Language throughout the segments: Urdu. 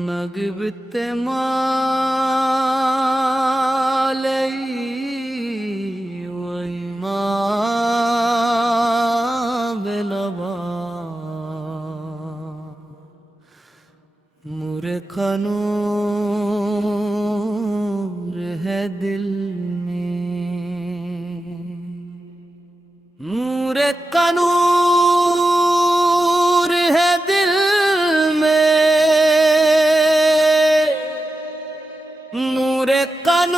مغبت مالي وإمام بلبا مرقا نور ہے دل میں مرقا نور ہے دل نور کا نور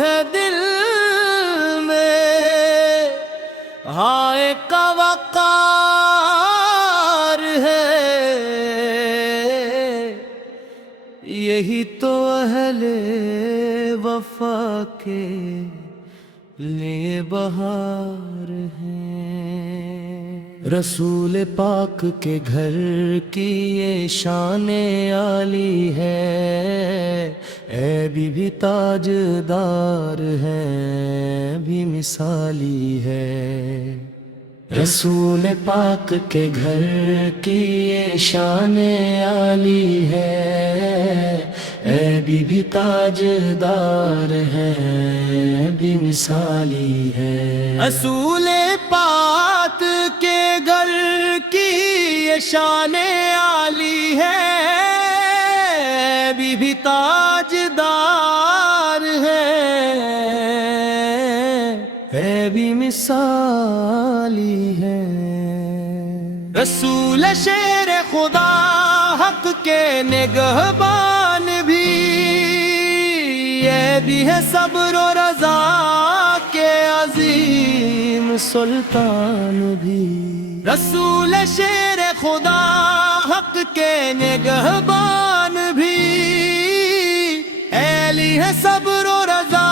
ہے دل میں ہائے کا وقار ہے یہی تو اہل وفا کے لیے بہار ہے رسول پاک کے گھر کی یہ شان عالی ہے اے بی بھی تاجدار ہے بھی مثالی ہے رسول پاک کے گھر کی یہ شان عالی ہے اے بی بھی تاجدار ہے بھی مثالی ہے رسول پاک کے گھر کی یہ شان عالی ہے بی بی تاجدار ہے بھی مثالی ہے رسول شیر خدا حق کے نگہبان بھی یہ بھی ہے صبر و رضا کے عظیم سلطان بھی رسول شیر خدا حق کے نگہبان بھی ایلی ہے صبر و رضا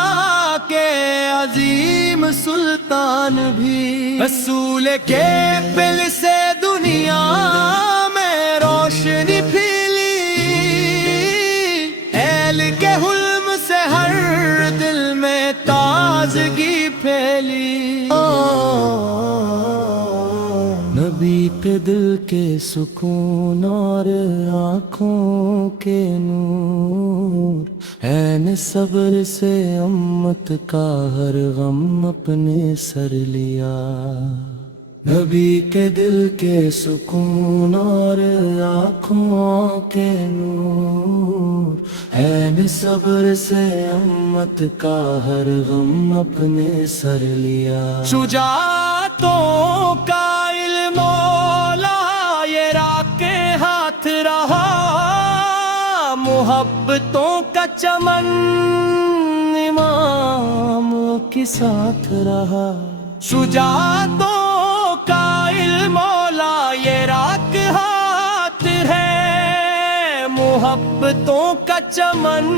کے عظیم سلطان بھی رسول کے پل سے دنیا میں روشنی پھیلی ایل کے حلم سے ہر دل میں تازگی پھیلی نبی پہ دل کے سکون اور آنکھوں کے نور عین صبر سے امت کا ہر غم اپنے سر لیا نبی کے دل کے سکون اور آنکھوں کے نور عین صبر سے امت کا ہر غم اپنے سر لیا شجاعتوں کا علم مولا یہ راہ کے ہاتھ رہا محبتوں کا چمن امام کے ساتھ رہا شجاعتوں کا علم مولا یہ راہ ہاتھ ہے محبتوں کا چمن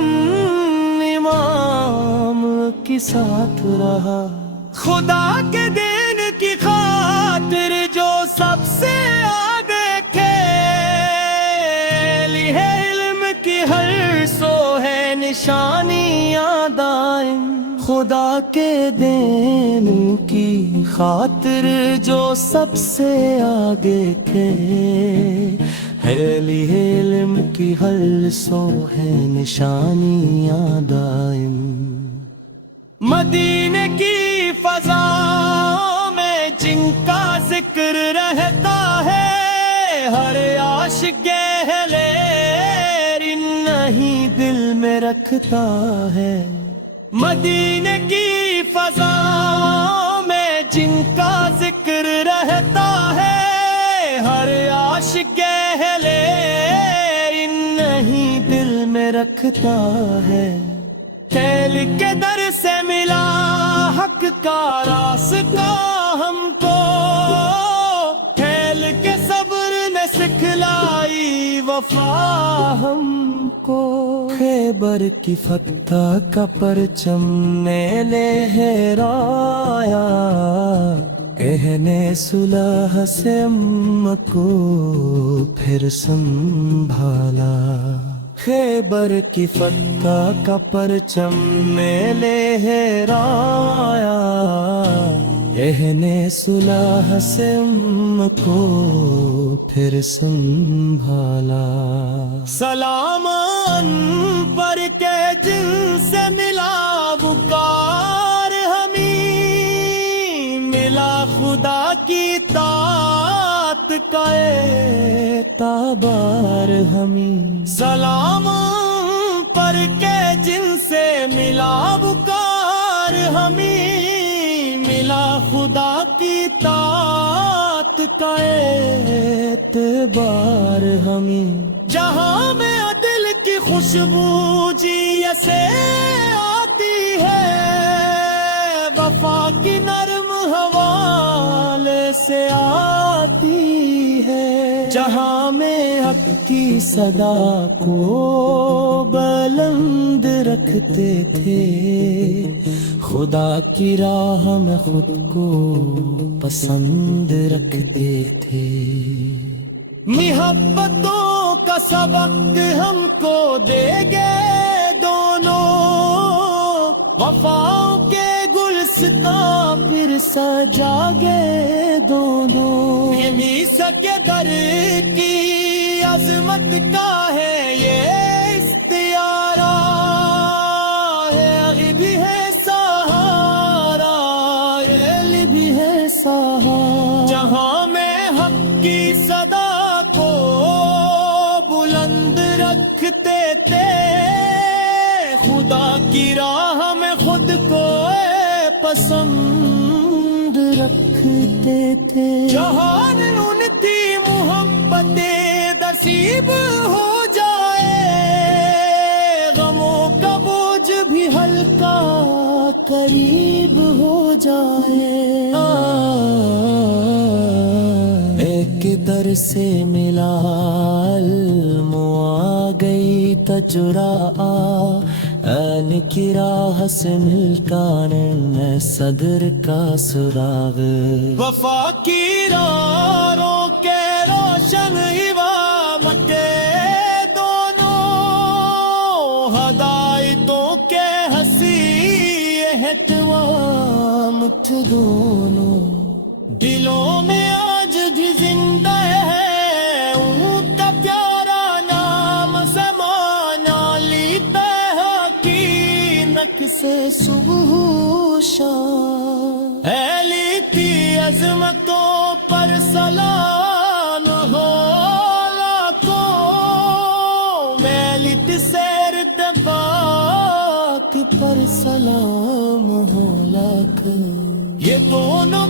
امام کے ساتھ رہا خدا کے دین کی خاطر جو سب سے آگے کھیلی ہے علم کی ہر سو ہے نشانیاں دائم خدا کے دین کی خاطر جو سب سے آگے کھیلی ہے علم کی ہر سو ہے نشانیاں دائم مدینے کی فضا میں جن کا ذکر رہتا ہے ہر عاشق گہلیر نہیں دل میں رکھتا ہے مدینے کی فضا میں جن کا ذکر رہتا ہے ہر عاشق گہلیر نہیں دل میں رکھتا ہے کھیل کے در سے ملا حق کا راستہ ہم کو کھیل کے صبر نے سکھلائی وفا ہم کو خیبر کی فتح کا پرچم نے لہرایا کہنے صلح سے امت کو پھر سنبھالا خیبر کی فتح کا پرچم میں لہرایا اہنے صلح سے کو پھر سنبھالا، سلام ان پر کے جن سے ملا بکار ہمیں، ملا خدا کی طاعت کا اعتبار ہمیں، سلام پر کے جن سے ملا بکار ہمیں، ملا خدا کی طاعت کا اعتبار ہمیں، جہاں میں دل کی خوشبو جی سے آتی ہے، وفا کی نرم حوالے سے آتی ہے، جہاں میں حق کی صدا کو بلند رکھتے تھے، خدا کی راہ میں خود کو پسند رکھتے تھے، محبتوں کا سبق ہم کو دے گے دونوں، وفاؤں کے گلستاں پھر سجا گے دونوں، یہ میثاق در کی عظمت کا ہے یہ استعارہ، ہے علی بھی ہے سہارا، علی بھی ہے سہارا، جہاں میں حق کی صدا کو بلند رکھتے تھے، خدا کی راہ میں خود کو پسند رکھتے تھے، جہان ان کی محبت نصیب ہو جائے، غموں کا بوجھ بھی ہلکا قریب ہو جائے، ایک در سے ملا علم آ گئی تجرا، ان کی راہ سے مل کان صدر کا سراغ، وفا کی راہوں کے روشن امامت دونوں، ہدایتوں کے ہنسی احتمام دونوں، دلوں میں آج بھی زندہ ہے ان کا پیارا نام، زمانہ لیتا ہے کی نک سے صبح و شام، اہلی کی عظمتوں پر سلام ہو لاکھوں، میلت سیر اتفاق پر سلام ہو لاکھوں، یہ دونوں